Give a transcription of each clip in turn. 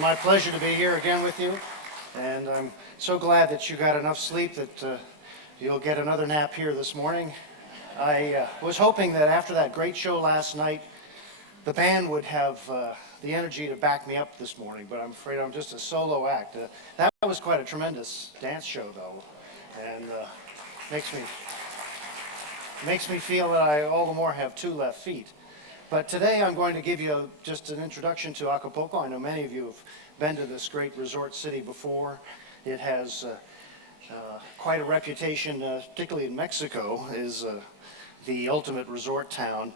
My pleasure to be here again with you, and I'm so glad that you got enough sleep that you'll get another nap here this morning. I was hoping that after that great show last night, the band would have the energy to back me up this morning, but I'm afraid I'm just a solo act. That was quite a tremendous dance show, though, and makes me feel that I all the more have two left feet. But today I'm going to give you just an introduction to Acapulco. I know many of you have been to this great resort city before. It has quite a reputation, particularly in Mexico, is the ultimate resort town.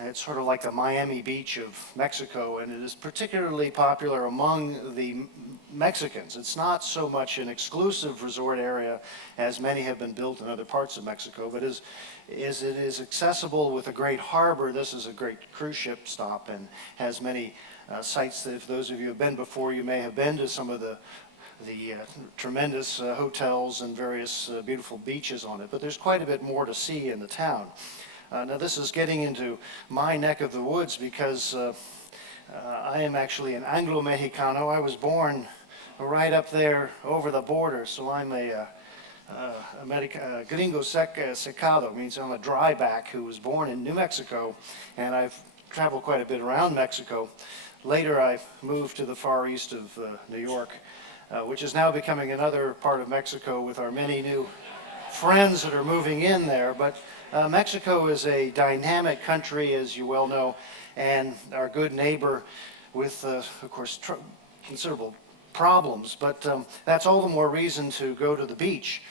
It's sort of like the Miami Beach of Mexico, and it is particularly popular among the Mexicans. It's not so much an exclusive resort area as many have been built in other parts of Mexico, but it is accessible with a great harbor. This is a great cruise ship stop and has many sites that if those of you have been before, you may have been to some of the tremendous hotels and various beautiful beaches on it, but there's quite a bit more to see in the town. Now this is getting into my neck of the woods because I am actually an Anglo-Mexicano. I was born right up there over the border, so I'm a gringo secado, means I'm a dryback who was born in New Mexico, and I've traveled quite a bit around Mexico. Later I moved to the far east of New York, which is now becoming another part of Mexico with our many new friends that are moving in there. But Mexico is a dynamic country, as you well know, and our good neighbor with, of course, considerable problems, but that's all the more reason to go to the beach.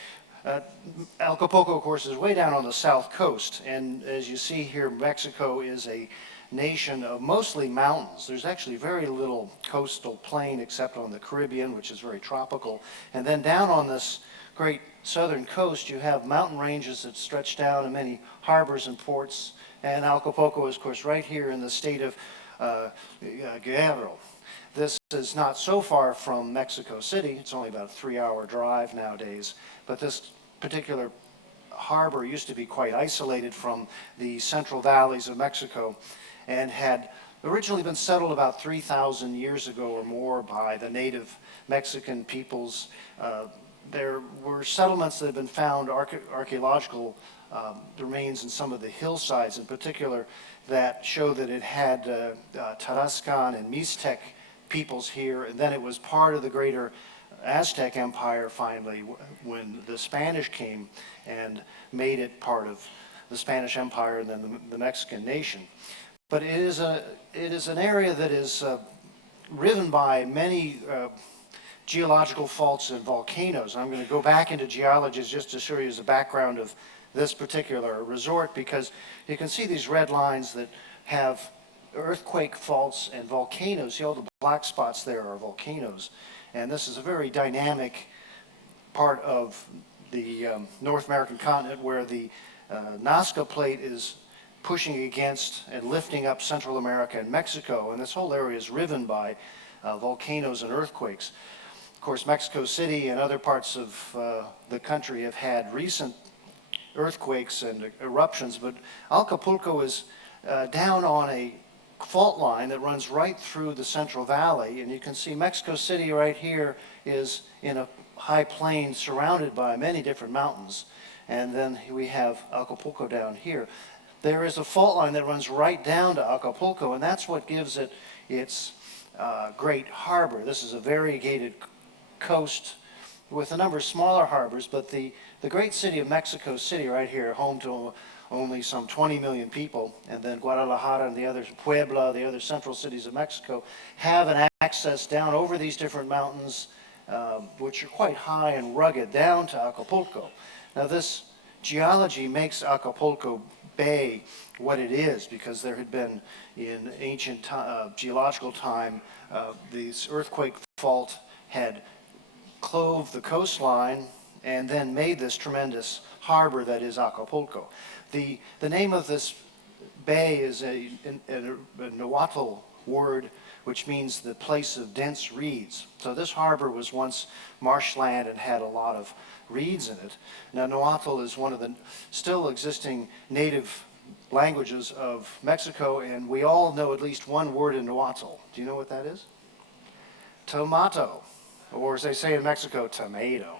Acapulco, of course, is way down on the south coast, and as you see here, Mexico is a nation of mostly mountains. There's actually very little coastal plain except on the Caribbean, which is very tropical, and then down on this great southern coast you have mountain ranges that stretch down and many harbors and ports, and Acapulco is, of course, right here in the state of Guerrero. This is not so far from Mexico City. It's only about a 3-hour drive nowadays, but this particular harbor used to be quite isolated from the central valleys of Mexico and had originally been settled about 3,000 years ago or more by the native Mexican peoples. There were settlements that have been found, archaeological remains in some of the hillsides in particular, that show that it had Tarascan and Mixtec peoples here, and then it was part of the greater Aztec Empire finally when the Spanish came and made it part of the Spanish Empire and then the Mexican nation. But it is an area that is riven by many geological faults and volcanoes. I'm going to go back into geology just to show you the background of this particular resort, because you can see these red lines that have earthquake faults and volcanoes. See all the black spots there are volcanoes, and this is a very dynamic part of the North American continent where the Nazca Plate is pushing against and lifting up Central America and Mexico, and this whole area is riven by volcanoes and earthquakes. Of course, Mexico City and other parts of the country have had recent earthquakes and eruptions, but Acapulco is down on a fault line that runs right through the Central Valley, and you can see Mexico City right here is in a high plain surrounded by many different mountains, and then we have Acapulco down here. There is a fault line that runs right down to Acapulco, and that's what gives it its great harbor. This is a variegated coast with a number of smaller harbors, but the great city of Mexico City right here, home to only some 20 million people, and then Guadalajara and the other, Puebla, the other central cities of Mexico, have an access down over these different mountains, which are quite high and rugged, down to Acapulco. Now this geology makes Acapulco Bay what it is, because there had been in ancient geological time, this earthquake fault had clove the coastline and then made this tremendous harbor that is Acapulco. The name of this bay is a Nahuatl word which means the place of dense reeds. So this harbor was once marshland and had a lot of reeds in it. Now Nahuatl is one of the still existing native languages of Mexico, and we all know at least one word in Nahuatl. Do you know what that is? tomato, or as they say in Mexico, tomato.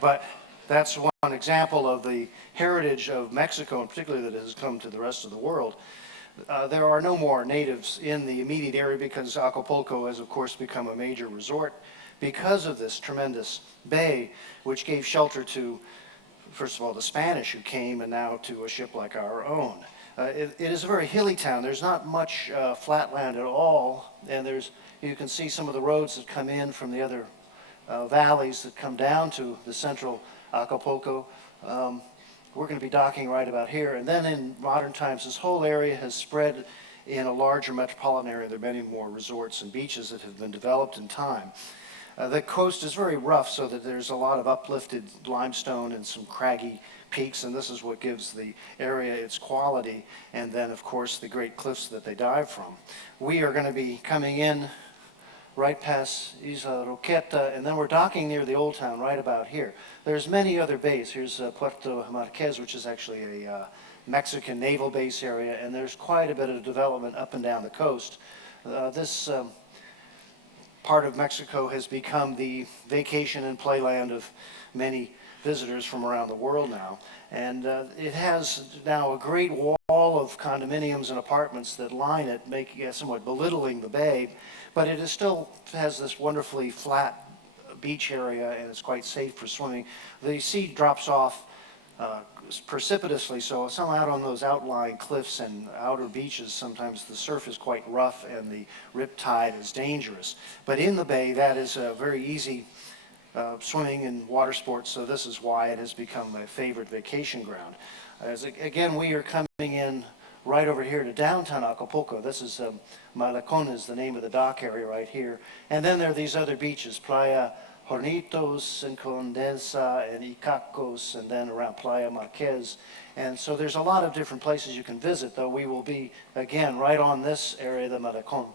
But that's one example of the heritage of Mexico, in particular, that has come to the rest of the world. There are no more natives in the immediate area because Acapulco has, of course, become a major resort because of this tremendous bay, which gave shelter to, first of all, the Spanish who came, and now to a ship like our own. It is a very hilly town. There's not much flat land at all, and you can see some of the roads that come in from the other valleys that come down to the central Acapulco. We're going to be docking right about here. And then in modern times, this whole area has spread in a larger metropolitan area. There are many more resorts and beaches that have been developed in time. The coast is very rough, so that there's a lot of uplifted limestone and some craggy peaks, and this is what gives the area its quality. And then, of course, the great cliffs that they dive from. We are going to be coming in right past Isla Roqueta, and then we're docking near the old town right about here. There's many other bays. Here's Puerto Marquez, which is actually a Mexican naval base area, and there's quite a bit of development up and down the coast. This part of Mexico has become the vacation and playland of many visitors from around the world now. And it has now a great wall of condominiums and apartments that line it, making somewhat belittling the bay, but it is still has this wonderfully flat beach area, and it's quite safe for swimming. The sea drops off precipitously, so some out on those outlying cliffs and outer beaches, sometimes the surf is quite rough and the rip tide is dangerous. But in the bay, that is very easy swimming and water sports, so this is why it has become my favorite vacation ground. Again, we are coming in right over here to downtown Acapulco. This is Malecon is the name of the dock area right here. And then there are these other beaches, Playa Hornitos and Condesa and Icacos, and then around Playa Marquez. And so there's a lot of different places you can visit, though we will be, again, right on this area, the Malecon.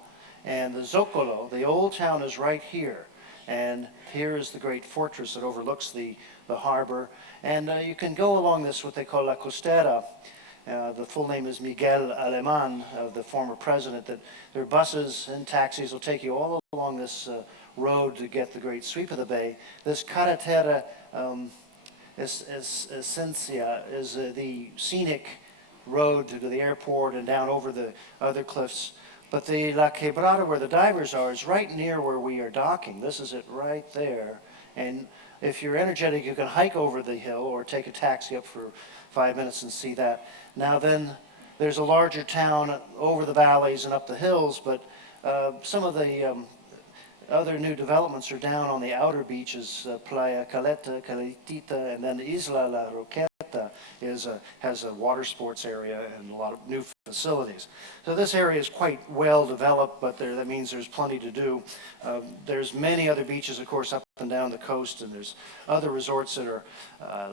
And the Zocalo, the old town, is right here. And here is the great fortress that overlooks the harbor. And you can go along this, what they call La Costera. The full name is Miguel Alemán, the former president. That their buses and taxis will take you all along this road to get the great sweep of the bay. This Carretera Esencia is the scenic road to the airport and down over the other cliffs. But the La Quebrada, where the divers are, is right near where we are docking. This is it right there. And if you're energetic, you can hike over the hill or take a taxi up for 5 minutes and see that. Now then, there's a larger town over the valleys and up the hills, but some of the other new developments are down on the outer beaches, Playa Caleta, Caletita, and then Isla La Roqueta has a water sports area and a lot of new facilities. So this area is quite well developed, but that means there's plenty to do. There's many other beaches, of course, up and down the coast, and there's other resorts that are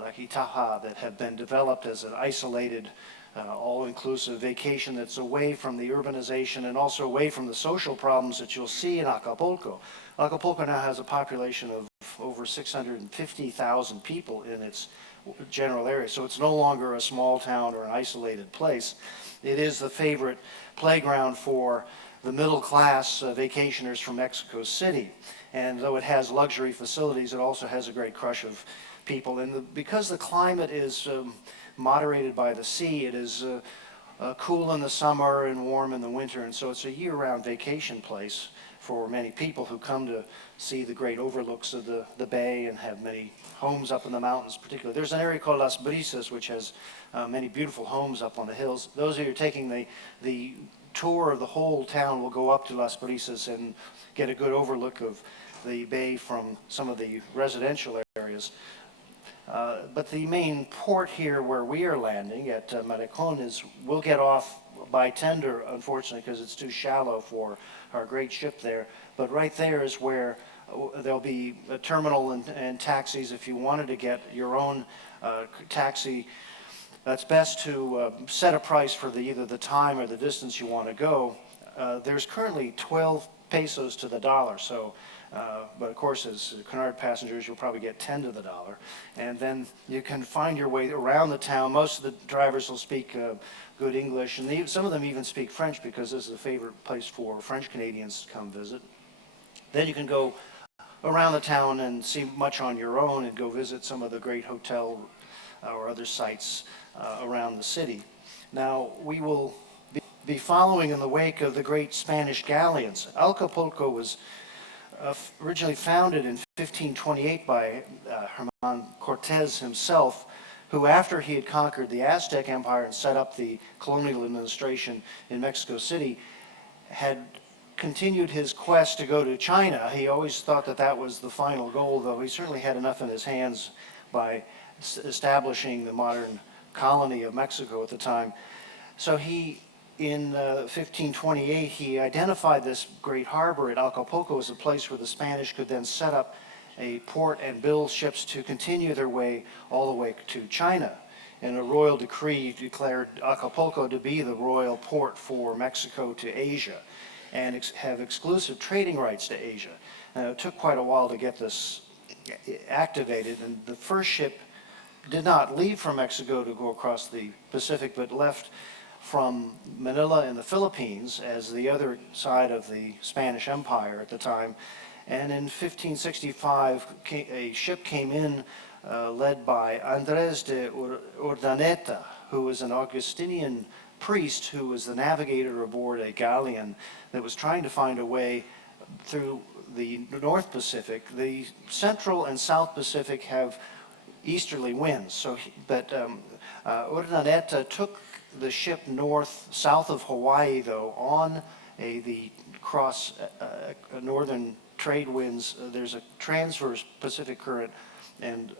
like Itaja that have been developed as an isolated all-inclusive vacation that's away from the urbanization and also away from the social problems that you'll see in Acapulco. Acapulco now has a population of over 650,000 people in its general area, so it's no longer a small town or an isolated place. It is the favorite playground for the middle-class vacationers from Mexico City. And though it has luxury facilities, it also has a great crush of people. And because the climate is moderated by the sea, it is cool in the summer and warm in the winter, and so it's a year-round vacation place for many people who come to see the great overlooks of the bay and have many homes up in the mountains particularly. There's an area called Las Brisas, which has many beautiful homes up on the hills. Those of you taking the tour of the whole town will go up to Las Brisas and get a good overlook of the bay from some of the residential areas. But the main port here where we are landing at Malecon is, we'll get off by tender, unfortunately, because it's too shallow for our great ship there. But right there is where there'll be a terminal and taxis. If you wanted to get your own taxi, that's best to set a price for either the time or the distance you want to go. There's currently 12 pesos to the dollar, so but of course, as Cunard passengers, you'll probably get 10 to the dollar. And then you can find your way around the town. Most of the drivers will speak good English, and some of them even speak French, because this is a favorite place for French Canadians to come visit. Then you can go around the town and see much on your own and go visit some of the great hotel or other sites around the city. Now, we will be following in the wake of the great Spanish galleons. Acapulco was originally founded in 1528 by Herman Cortez himself, who, after he had conquered the Aztec Empire and set up the colonial administration in Mexico City, had continued his quest to go to China. He always thought that that was the final goal, though he certainly had enough in his hands by establishing the modern colony of Mexico at the time. So he, in 1528, he identified this great harbor at Acapulco as a place where the Spanish could then set up a port and build ships to continue their way all the way to China. And a royal decree declared Acapulco to be the royal port for Mexico to Asia and have exclusive trading rights to Asia. It took quite a while to get this activated, and the first ship did not leave from Mexico to go across the Pacific, but left from Manila in the Philippines as the other side of the Spanish Empire at the time. And in 1565, a ship came in led by Andres de Urdaneta, who was an Augustinian priest who was the navigator aboard a galleon that was trying to find a way through the North Pacific. The Central and South Pacific have easterly winds, but Urdaneta took the ship south of Hawaii, though, on the northern trade winds. There's a transverse Pacific current and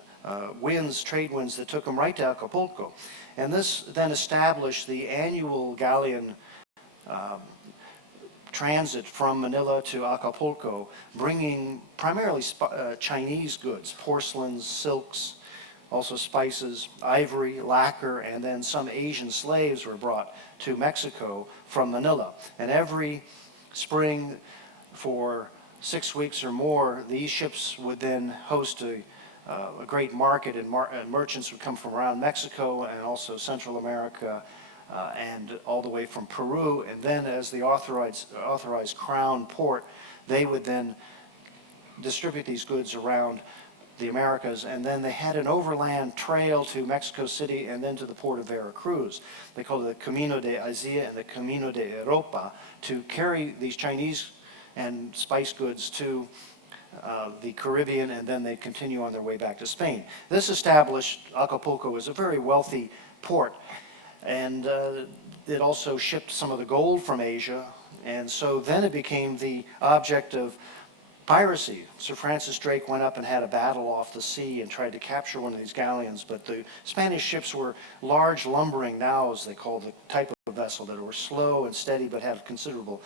trade winds that took them right to Acapulco. And this then established the annual galleon transit from Manila to Acapulco, bringing primarily Chinese goods, porcelains, silks, also spices, ivory, lacquer, and then some Asian slaves were brought to Mexico from Manila. And every spring for 6 weeks or more, these ships would then host a great market, and merchants would come from around Mexico and also Central America and all the way from Peru. And then as the authorized crown port, they would then distribute these goods around the Americas, and then they had an overland trail to Mexico City and then to the port of Veracruz. They called it the Camino de Asia and the Camino de Europa, to carry these Chinese and spice goods to the Caribbean, and then they continue on their way back to Spain. This established Acapulco as a very wealthy port, and it also shipped some of the gold from Asia, and so then it became the object of piracy. Sir Francis Drake went up and had a battle off the sea and tried to capture one of these galleons, but the Spanish ships were large lumbering naus, they called the type of vessel, that were slow and steady but had considerable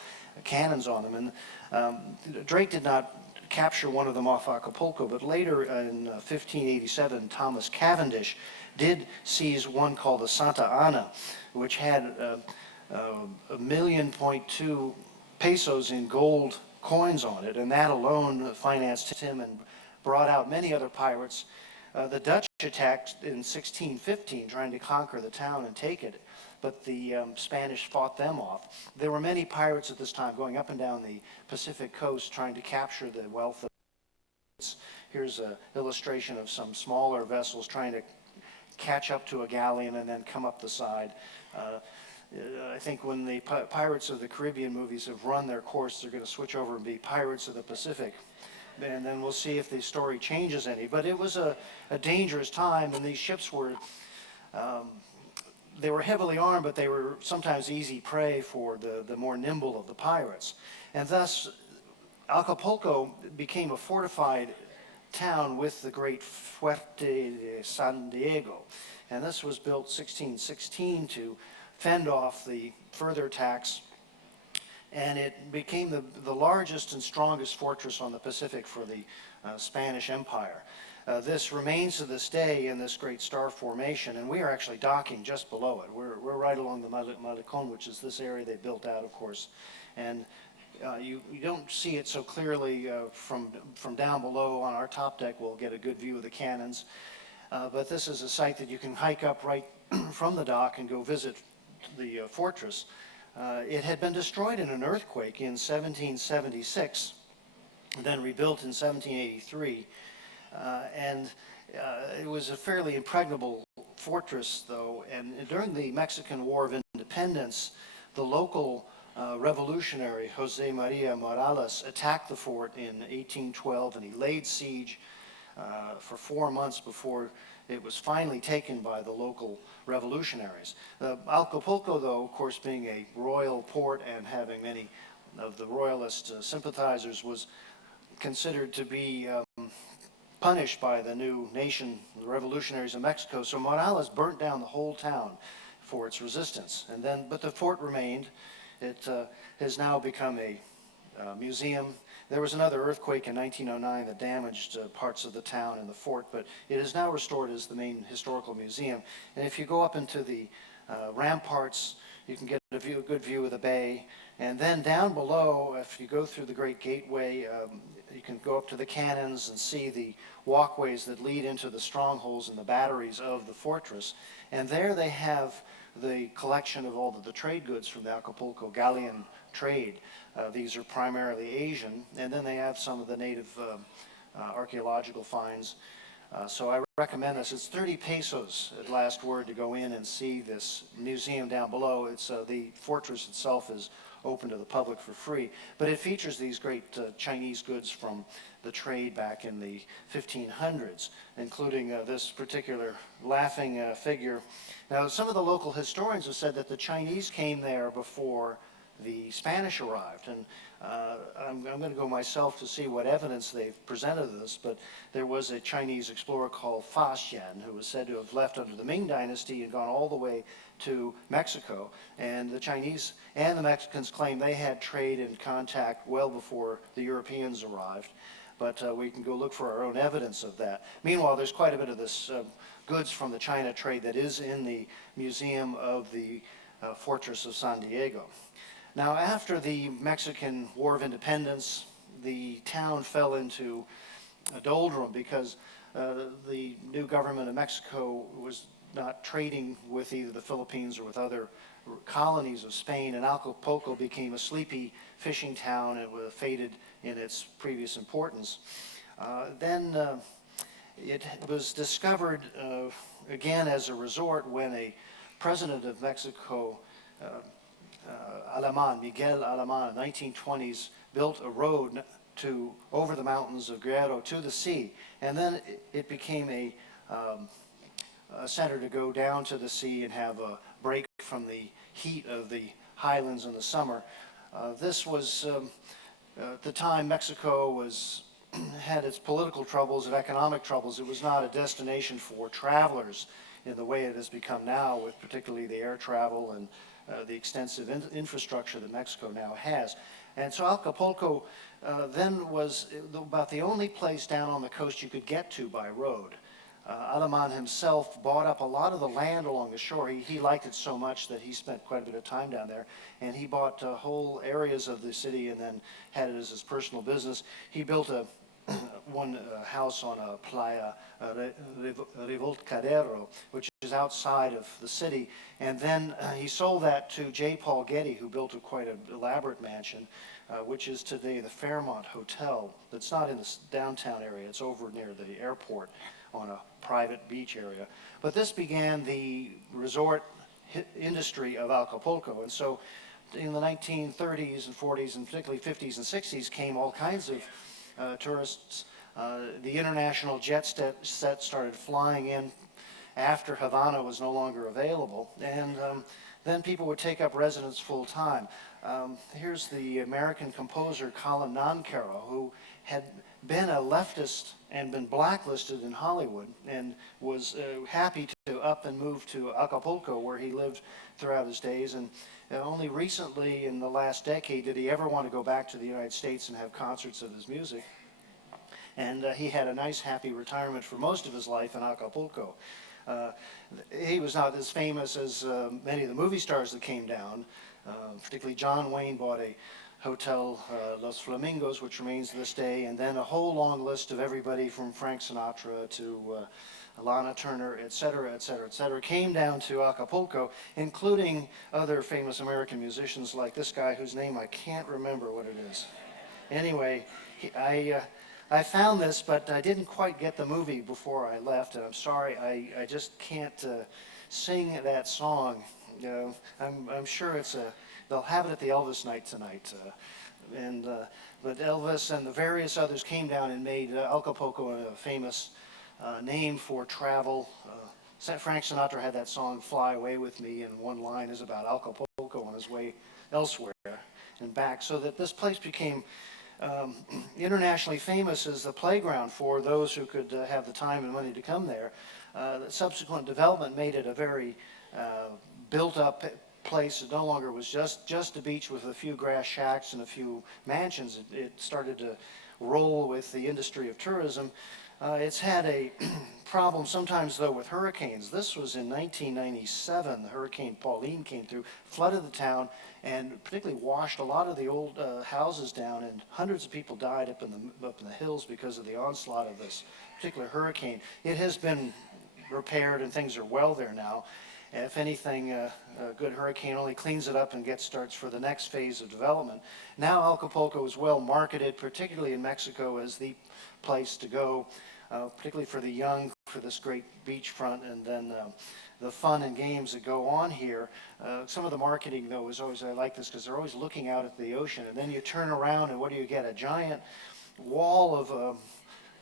cannons on them. And Drake did not capture one of them off Acapulco, but later in 1587, Thomas Cavendish did seize one called the Santa Ana, which had 1.2 million pesos in gold coins on it, and that alone financed him and brought out many other pirates. The Dutch attacked in 1615, trying to conquer the town and take it, but the Spanish fought them off. There were many pirates at this time going up and down the Pacific coast trying to capture the wealth of it. Here's an illustration of some smaller vessels trying to catch up to a galleon and then come up the side. I think when the Pirates of the Caribbean movies have run their course, they're going to switch over and be Pirates of the Pacific. And then we'll see if the story changes any. But it was a dangerous time, and these ships were, they were heavily armed, but they were sometimes easy prey for the more nimble of the pirates. And thus, Acapulco became a fortified town with the great Fuerte de San Diego. And this was built 1616 to fend off the further attacks, and it became the largest and strongest fortress on the Pacific for the Spanish Empire. This remains to this day in this great star formation, and we are actually docking just below it. We're right along the Malecon, which is this area they built out, of course, and you don't see it so clearly from down below. On our top deck, we'll get a good view of the cannons, but this is a site that you can hike up right from the dock and go visit the fortress. It had been destroyed in an earthquake in 1776, then rebuilt in 1783. And it was a fairly impregnable fortress, though, and during the Mexican War of Independence, the local revolutionary Jose Maria Morales attacked the fort in 1812, and he laid siege for 4 months before it was finally taken by the local revolutionaries. Acapulco, though, of course, being a royal port and having many of the royalist sympathizers, was considered to be punished by the new nation, the revolutionaries of Mexico. So Morales burnt down the whole town for its resistance. And then, but the fort remained. It has now become a museum. There was another earthquake in 1909 that damaged parts of the town and the fort, but it is now restored as the main historical museum. And if you go up into the ramparts, you can get a good view of the bay. And then down below, if you go through the Great Gateway, you can go up to the cannons and see the walkways that lead into the strongholds and the batteries of the fortress. And there they have the collection of all of the trade goods from the Acapulco galleon trade. These are primarily Asian, and then they have some of the native archaeological finds. So I recommend this. It's 30 pesos at last word to go in and see this museum down below. It's the fortress itself is open to the public for free, but it features these great Chinese goods from the trade back in the 1500s, including this particular laughing figure. Now, some of the local historians have said that the Chinese came there before the Spanish arrived, and I'm going to go myself to see what evidence they've presented of this, but there was a Chinese explorer called Fa Xian who was said to have left under the Ming Dynasty and gone all the way to Mexico, and the Chinese and the Mexicans claim they had trade and contact well before the Europeans arrived, but we can go look for our own evidence of that. Meanwhile, there's quite a bit of this goods from the China trade that is in the Museum of the Fortress of San Diego. Now, after the Mexican War of Independence, the town fell into a doldrum because the new government of Mexico was not trading with either the Philippines or with other colonies of Spain, and Acapulco became a sleepy fishing town and faded in its previous importance. Then it was discovered again as a resort when a president of Mexico, Miguel Alemán, in the 1920s, built a road over the mountains of Guerrero to the sea, and then it became a center to go down to the sea and have a break from the heat of the highlands in the summer. This was at the time Mexico had its political troubles and economic troubles. It was not a destination for travelers in the way it has become now, with particularly the air travel and the extensive infrastructure that Mexico now has. And so Acapulco then was about the only place down on the coast you could get to by road. Alemán himself bought up a lot of the land along the shore. He liked it so much that he spent quite a bit of time down there, and he bought whole areas of the city and then had it as his personal business. He built one house on a playa, Revolcadero, which is outside of the city, and then he sold that to J. Paul Getty, who built quite an elaborate mansion, which is today the Fairmont Hotel. That's not in the downtown area, it's over near the airport on a private beach area. But this began the resort industry of Acapulco, and so in the 1930s and 40s and particularly 50s and 60s came all kinds of tourists. The international jet set started flying in after Havana was no longer available, and then people would take up residence full time. Here's the American composer Colin Nancaro, who had been a leftist and been blacklisted in Hollywood, and was happy to up and move to Acapulco, where he lived throughout his days. And only recently, in the last decade, did he ever want to go back to the United States and have concerts of his music. And he had a nice, happy retirement for most of his life in Acapulco. He was not as famous as many of the movie stars that came down. Particularly John Wayne bought a hotel, Los Flamingos, which remains to this day, and then a whole long list of everybody from Frank Sinatra to Lana Turner, et cetera, et cetera, et cetera, came down to Acapulco, including other famous American musicians like this guy whose name I can't remember what it is. Anyway, I found this, but I didn't quite get the movie before I left, and I'm sorry, I just can't sing that song. You know, I'm sure they'll have it at the Elvis night tonight. And but Elvis and the various others came down and made Acapulco a famous name for travel. Frank Sinatra had that song "Fly Away with Me," and one line is about Acapulco on his way elsewhere and back, so that this place became internationally famous as the playground for those who could have the time and money to come there. The subsequent development made it a very built-up place. It no longer was just a beach with a few grass shacks and a few mansions. It started to roll with the industry of tourism. It's had a problem sometimes, though, with hurricanes. This was in 1997. Hurricane Pauline came through, flooded the town, and particularly washed a lot of the old houses down, and hundreds of people died up in the hills because of the onslaught of this particular hurricane. It has been repaired, and things are well there now. If anything, a good hurricane only cleans it up and starts for the next phase of development. Now Acapulco is well marketed, particularly in Mexico, as the place to go, particularly for the young, for this great beachfront, and then the fun and games that go on here. Some of the marketing, though, is always, I like this because they're always looking out at the ocean, and then you turn around and what do you get? A giant wall of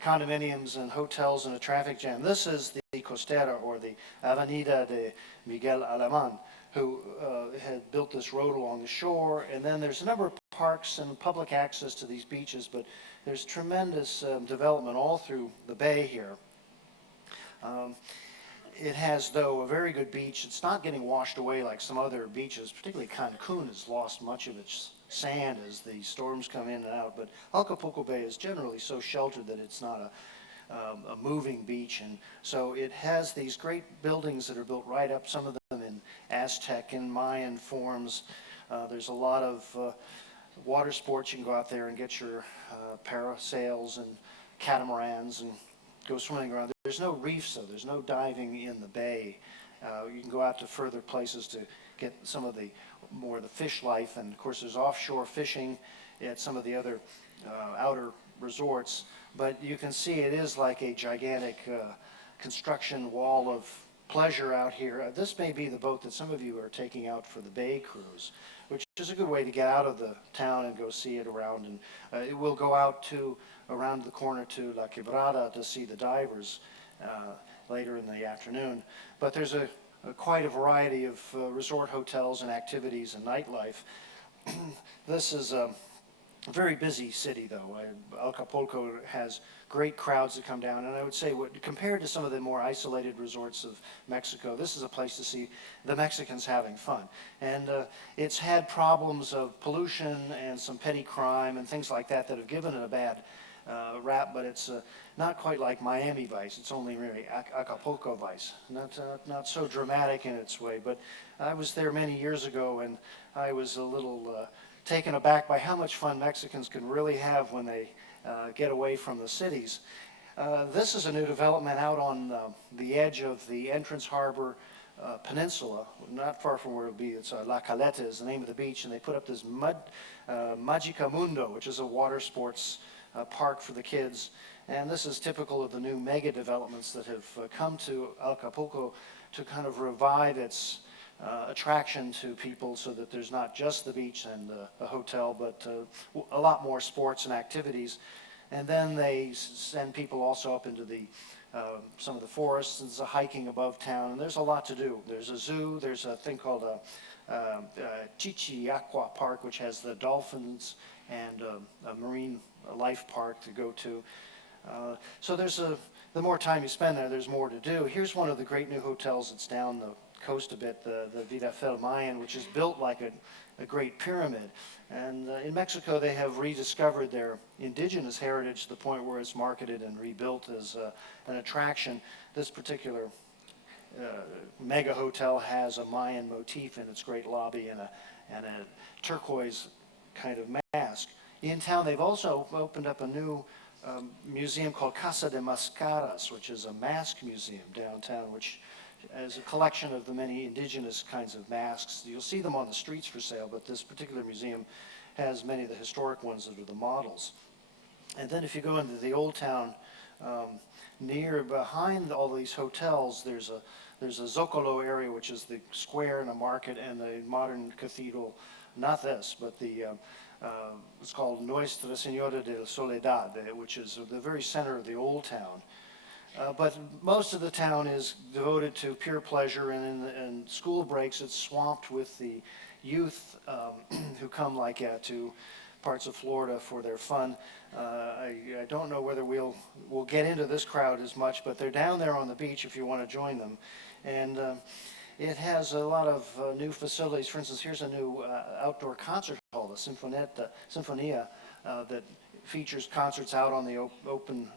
condominiums and hotels and a traffic jam. This is the Costera, or the Avenida de Miguel Alemán, who had built this road along the shore. And then there's a number of parks and public access to these beaches, but there's tremendous development all through the bay here. It has, though, a very good beach. It's not getting washed away like some other beaches, particularly Cancun has lost much of its sand as the storms come in and out. But Acapulco Bay is generally so sheltered that it's not a moving beach. And so it has these great buildings that are built right up, some of them in Aztec and Mayan forms. There's a lot of water sports. You can go out there and get your parasails and catamarans and go swimming around. There's no reefs, though. There's no diving in the bay. You can go out to further places to get some of the fish life, and of course there's offshore fishing at some of the other outer resorts. But you can see it is like a gigantic construction wall of pleasure out here. This may be the boat that some of you are taking out for the bay cruise, which is a good way to get out of the town and go see it around. And it will go out to around the corner to La Quebrada to see the divers later in the afternoon. But there's quite a variety of resort hotels and activities and nightlife. This is a very busy city, though. Acapulco has great crowds that come down, and I would say, compared to some of the more isolated resorts of Mexico, this is a place to see the Mexicans having fun. And it's had problems of pollution and some petty crime and things like that have given it a bad rap, but it's not quite like Miami Vice. It's only really Acapulco Vice. Not so dramatic in its way, but I was there many years ago, and I was a little taken aback by how much fun Mexicans can really have when they get away from the cities. This is a new development out on the edge of the Entrance Harbor Peninsula, not far from where it'll be. It's La Caleta is the name of the beach, and they put up this Magica Mundo, which is a water sports park for the kids. And this is typical of the new mega developments that have come to Acapulco to kind of revive its attraction to people, so that there's not just the beach and a hotel, but a lot more sports and activities. And then they send people also up into some of the forests. There's a hiking above town, and there's a lot to do. There's a zoo. There's a thing called Chichi Aqua Park, which has the dolphins and a marine life park to go to. So the more time you spend there, there's more to do. Here's one of the great new hotels that's down the coast a bit, the Vida Fel Mayan, which is built like a great pyramid. And in Mexico, they have rediscovered their indigenous heritage to the point where it's marketed and rebuilt as an attraction. This particular mega hotel has a Mayan motif in its great lobby and a turquoise kind of mask. In town, they've also opened up a new museum called Casa de Mascaras, which is a mask museum downtown, which is a collection of the many indigenous kinds of masks. You'll see them on the streets for sale, but this particular museum has many of the historic ones that are the models. And then if you go into the old town, behind all these hotels, there's a Zocalo area, which is the square and a market and the modern cathedral. Not this, but it's called Nuestra Señora de Soledad, which is the very center of the old town. But most of the town is devoted to pure pleasure, and in school breaks it's swamped with the youth who come to parts of Florida for their fun. I don't know whether we'll get into this crowd as much, but they're down there on the beach if you want to join them. And it has a lot of new facilities. For instance, here's a new outdoor concert hall, the Sinfonia, that features concerts out on the open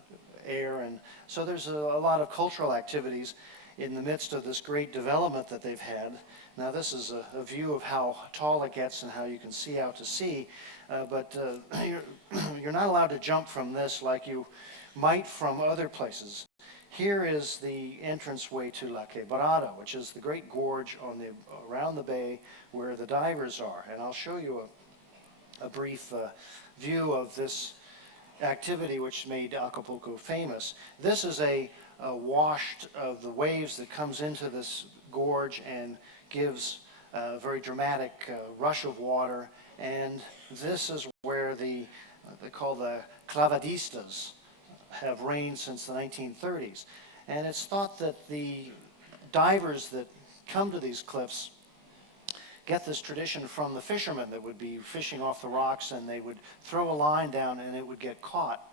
air. And so there's a lot of cultural activities in the midst of this great development that they've had. Now this is a view of how tall it gets and how you can see out to sea, but you're not allowed to jump from this like you might from other places. Here is the entranceway to La Quebrada, which is the great gorge around the bay where the divers are. And I'll show you a brief view of this activity which made Acapulco famous. This is a wash of the waves that comes into this gorge and gives a very dramatic rush of water. And this is where they call the clavadistas have reigned since the 1930s. And it's thought that the divers that come to these cliffs get this tradition from the fishermen that would be fishing off the rocks, and they would throw a line down and it would get caught.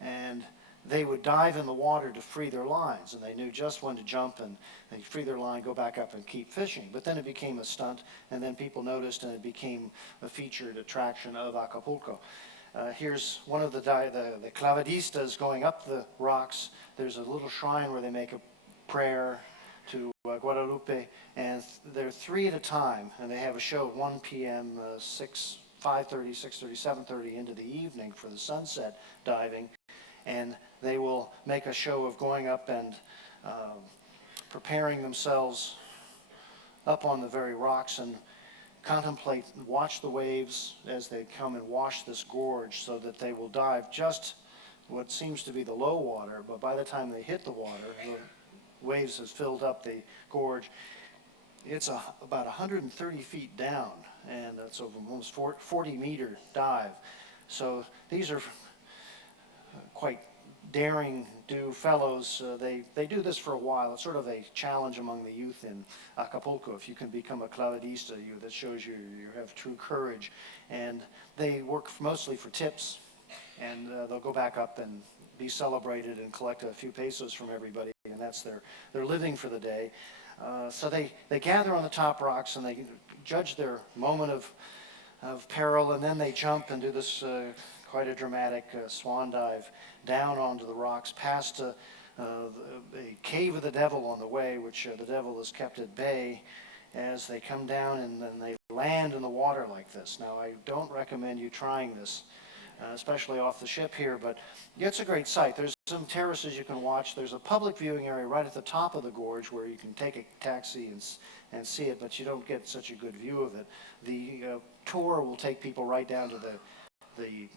And they would dive in the water to free their lines, and they knew just when to jump, and they'd free their line, go back up and keep fishing. But then it became a stunt, and then people noticed, and it became a featured attraction of Acapulco. Here's one of the clavadistas going up the rocks. There's a little shrine where they make a prayer to Guadalupe, and they're three at a time, and they have a show at 1 p.m., 5:30, 6:30, 7:30 into the evening for the sunset diving. And they will make a show of going up and preparing themselves up on the very rocks and contemplate, watch the waves as they come and wash this gorge, so that they will dive just what seems to be the low water, but by the time they hit the water, the waves have filled up the gorge. It's about 130 feet down, and it's over almost 40-meter dive. So these are quite daring do fellows. They do this for a while. It's sort of a challenge among the youth in Acapulco. If you can become a clavadista, that shows you have true courage. And they work mostly for tips, and they'll go back up and be celebrated and collect a few pesos from everybody, and that's their living for the day. So they gather on the top rocks, and they judge their moment of peril, and then they jump and do this quite a dramatic swan dive down onto the rocks, past a cave of the devil on the way, which the devil is kept at bay as they come down, and then they land in the water like this. Now, I don't recommend you trying this, especially off the ship here, but it's a great sight. There's some terraces you can watch. There's a public viewing area right at the top of the gorge where you can take a taxi and see it, but you don't get such a good view of it. The tour will take people right down to the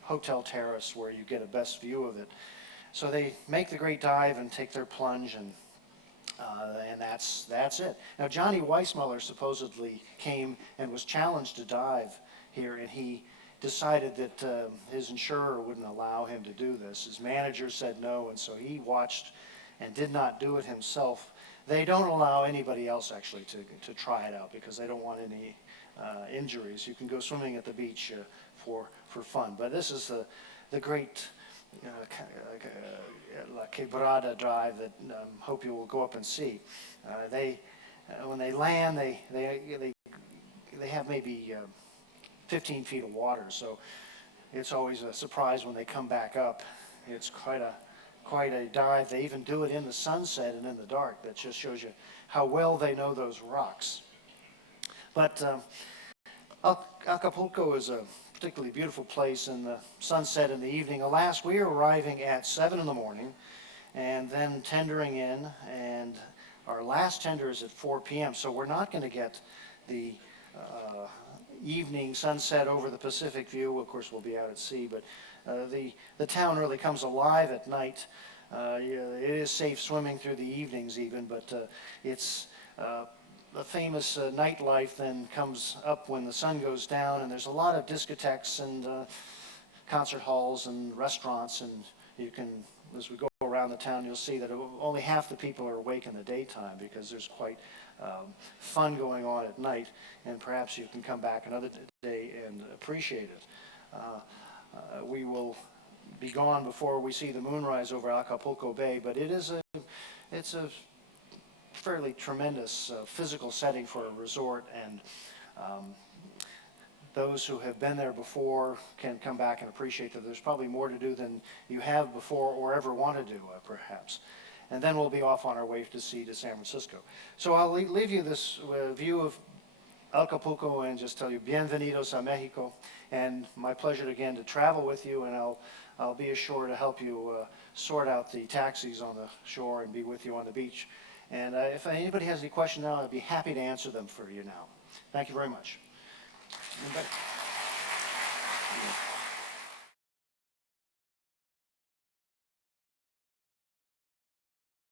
hotel terrace where you get a best view of it. So they make the great dive and take their plunge, and that's it. Now, Johnny Weissmuller supposedly came and was challenged to dive here, and he decided that his insurer wouldn't allow him to do this. His manager said no, and so he watched and did not do it himself. They don't allow anybody else actually to try it out because they don't want any injuries. You can go swimming at the beach for fun, but this is the great La Quebrada dive that hope you will go up and see. When they land, they have maybe 15 feet of water, so it's always a surprise when they come back up. It's quite a dive. They even do it in the sunset and in the dark. That just shows you how well they know those rocks. But Acapulco is a particularly beautiful place in the sunset in the evening. Alas, we are arriving at 7 in the morning and then tendering in, and our last tender is at 4 p.m., so we're not going to get the evening sunset over the Pacific view. Of course, we'll be out at sea, but the town really comes alive at night. It is safe swimming through the evenings even, but it's the famous nightlife then comes up when the sun goes down, and there's a lot of discotheques and concert halls and restaurants, and you can, as we go around the town, you'll see that only half the people are awake in the daytime because there's quite fun going on at night, and perhaps you can come back another day and appreciate it. We will be gone before we see the moonrise over Acapulco Bay, but it's a fairly tremendous physical setting for a resort, and those who have been there before can come back and appreciate that there's probably more to do than you have before or ever want to do, perhaps. And then we'll be off on our way to sea to San Francisco. So I'll leave you this view of Acapulco and just tell you, bienvenidos a Mexico, and my pleasure again to travel with you, and I'll be ashore to help you sort out the taxis on the shore and be with you on the beach. And if anybody has any questions now, I'd be happy to answer them for you now. Thank you very much.